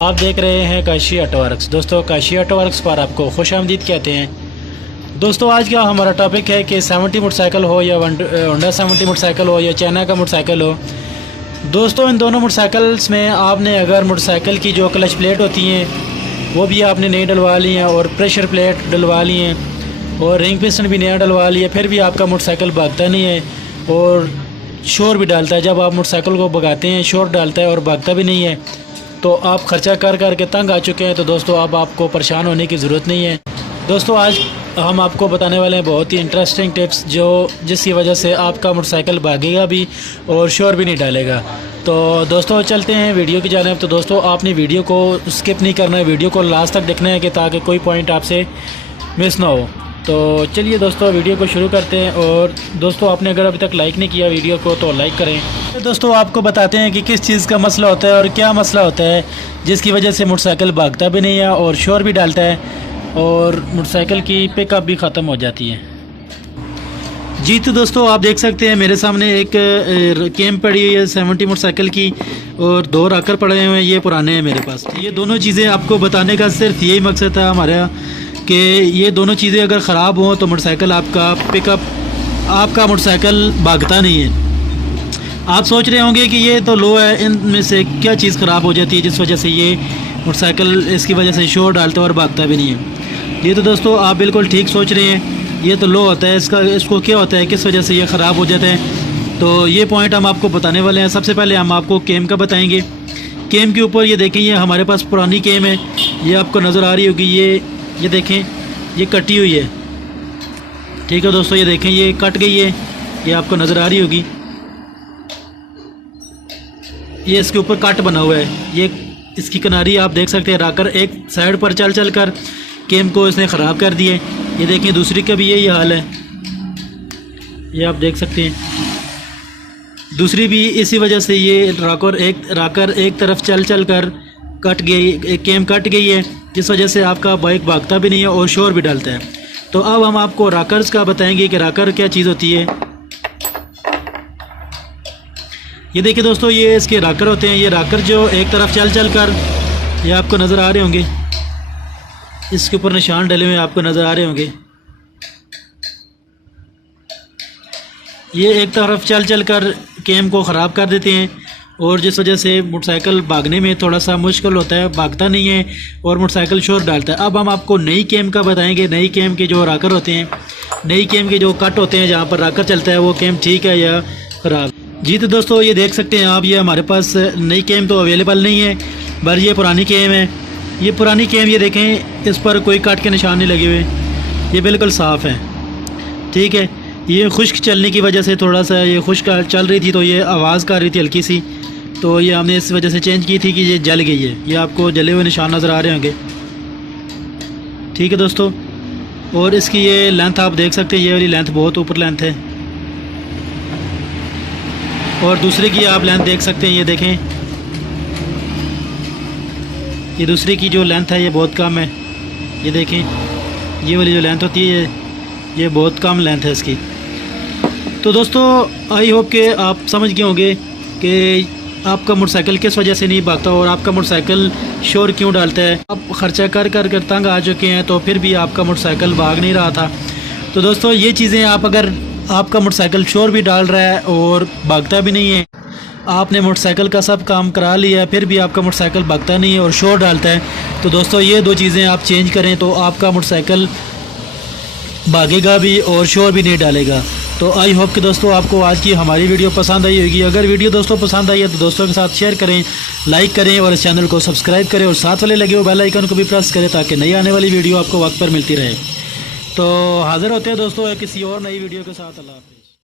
आप देख रहे हैं काशी ऑटो वर्क्स। दोस्तों काशी ऑटो वर्क्स पर आपको खुशामदीद कहते हैं। दोस्तों आज का हमारा टॉपिक है कि 70 मोटरसाइकिल हो या होंडा 70 मोटरसाइकिल हो या चाइना का मोटरसाइकिल हो। दोस्तों इन दोनों मोटरसाइकिल्स में आपने अगर मोटरसाइकिल की जो क्लच प्लेट होती हैं वो भी आपने नई डलवा ली हैं और प्रेशर प्लेट डलवा ली हैं और रिंग पिस्टन भी नया डलवा लिया, फिर भी आपका मोटरसाइकिल भागता नहीं है और शोर भी डालता है। जब आप मोटरसाइकिल को भगाते हैं शोर डालता है और भागता भी नहीं है, तो आप ख़र्चा कर कर के तंग आ चुके हैं। तो दोस्तों अब आपको परेशान होने की ज़रूरत नहीं है। दोस्तों आज हम आपको बताने वाले हैं बहुत ही इंटरेस्टिंग टिप्स जिसकी वजह से आपका मोटरसाइकिल भागेगा भी और शोर भी नहीं डालेगा। तो दोस्तों चलते हैं वीडियो की जानिब। तो दोस्तों आपने वीडियो को स्किप नहीं करना है, वीडियो को लास्ट तक देखना है कि ताकि कोई पॉइंट आपसे मिस ना हो। तो चलिए दोस्तों वीडियो को शुरू करते हैं। और दोस्तों आपने अगर अभी तक लाइक नहीं किया वीडियो को तो लाइक करें। तो दोस्तों आपको बताते हैं कि किस चीज़ का मसला होता है और क्या मसला होता है जिसकी वजह से मोटरसाइकिल भागता भी नहीं है और शोर भी डालता है और मोटरसाइकिल की पिकअप भी ख़त्म हो जाती है। जी तो दोस्तों आप देख सकते हैं मेरे सामने एक केम पड़ी हुई है 70 मोटरसाइकिल की और 2 राकर पड़े हुए हैं, ये पुराने हैं मेरे पास। ये दोनों चीज़ें आपको बताने का सिर्फ यही मकसद था हमारा कि ये दोनों चीज़ें अगर ख़राब हों तो मोटरसाइकिल आपका पिकअप आपका मोटरसाइकिल भागता नहीं है। आप सोच रहे होंगे कि ये तो लो है, इनमें से क्या चीज़ ख़राब हो जाती है जिस वजह से ये मोटरसाइकिल इसकी वजह से शोर डालता है और भागता भी नहीं है। ये तो दोस्तों आप बिल्कुल ठीक सोच रहे हैं, ये तो लो होता है। इसको क्या होता है, किस वजह से ये ख़राब हो जाता है, तो ये पॉइंट हम आपको बताने वाले हैं। सबसे पहले हम आपको केम का बताएंगे। केम के ऊपर ये देखें, ये हमारे पास पुरानी केम है, ये आपको नज़र आ रही होगी। ये देखें ये कटी हुई है, ठीक है दोस्तों। ये देखें ये कट गई है, ये आपको नज़र आ रही होगी। ये इसके ऊपर कट बना हुआ है, ये इसकी किनारी आप देख सकते हैं। राकर एक साइड पर चल चल कर केम को इसने ख़राब कर दिए। ये देखें दूसरी का भी यही हाल है, ये आप देख सकते हैं। दूसरी भी इसी वजह से ये राकर एक तरफ चल चल कर कट गई, एक केम कट गई है जिस वजह से आपका बाइक भागता भी नहीं है और शोर भी डालता है। तो अब हम आपको राकर्स का बताएंगे कि राकर क्या चीज़ होती है। ये देखिए दोस्तों ये इसके राकर होते हैं। ये राकर जो एक तरफ चल चल कर, ये आपको नज़र आ रहे होंगे, इसके ऊपर निशान डले हुए आपको नज़र आ रहे होंगे। ये एक तरफ चल चल कर केम को ख़राब कर देते हैं और जिस वजह से मोटरसाइकिल भागने में थोड़ा सा मुश्किल होता है, भागता नहीं है और मोटरसाइकिल शोर डालता है। अब हम आपको नई केम का बताएंगे। नई केम के जो राकर होते हैं, नई केम के जो कट होते हैं जहाँ पर राकर चलता है, वो केम ठीक है या ख़राब। जी तो दोस्तों ये देख सकते हैं आप, ये हमारे पास नई केम तो अवेलेबल नहीं है, पर ये पुरानी केम है। ये पुरानी केम ये देखें, इस पर कोई कट के निशान नहीं लगे हुए, ये बिल्कुल साफ़ है, ठीक है। ये खुश्क चलने की वजह से थोड़ा सा ये खुश्क चल रही थी तो ये आवाज़ कर रही थी हल्की सी, तो ये हमने इस वजह से चेंज की थी कि ये जल गई है। ये आपको जले हुए निशान नज़र आ रहे होंगे, ठीक है दोस्तों। और इसकी ये लेंथ आप देख सकते हैं, ये वाली लेंथ बहुत ऊपर लेंथ है और दूसरे की आप लेंथ देख सकते हैं। ये देखें ये दूसरे की जो लेंथ है ये बहुत कम है। ये देखें ये वाली जो लेंथ होती है ये बहुत कम लेंथ है इसकी। तो दोस्तों आई होप कि आप समझ गए होंगे कि आपका मोटरसाइकिल किस वजह से नहीं भागता और आपका मोटरसाइकिल शोर क्यों डालता है। आप ख़र्चा कर कर कर तंग आ चुके हैं तो फिर भी आपका मोटरसाइकिल भाग नहीं रहा था। तो दोस्तों ये चीज़ें आप अगर आपका मोटरसाइकिल शोर भी डाल रहा है और भागता भी नहीं है, आपने मोटरसाइकिल का सब काम करा लिया है, फिर भी आपका मोटरसाइकिल भागता नहीं है और शोर डालता है, तो दोस्तों ये 2 चीज़ें आप चेंज करें तो आपका मोटरसाइकिल भागेगा भी और शोर भी नहीं डालेगा। तो आई होप कि दोस्तों आपको आज की हमारी वीडियो पसंद आई होगी। अगर वीडियो दोस्तों पसंद आई है तो दोस्तों के साथ शेयर करें, लाइक करें और इस चैनल को सब्सक्राइब करें और साथ वाले लगे हुए बेल आइकन को भी प्रेस करें ताकि नई आने वाली वीडियो आपको वक्त पर मिलती रहे। तो हाज़िर होते हैं दोस्तों किसी और नई वीडियो के साथ। अल्लाह हाफ़िज़।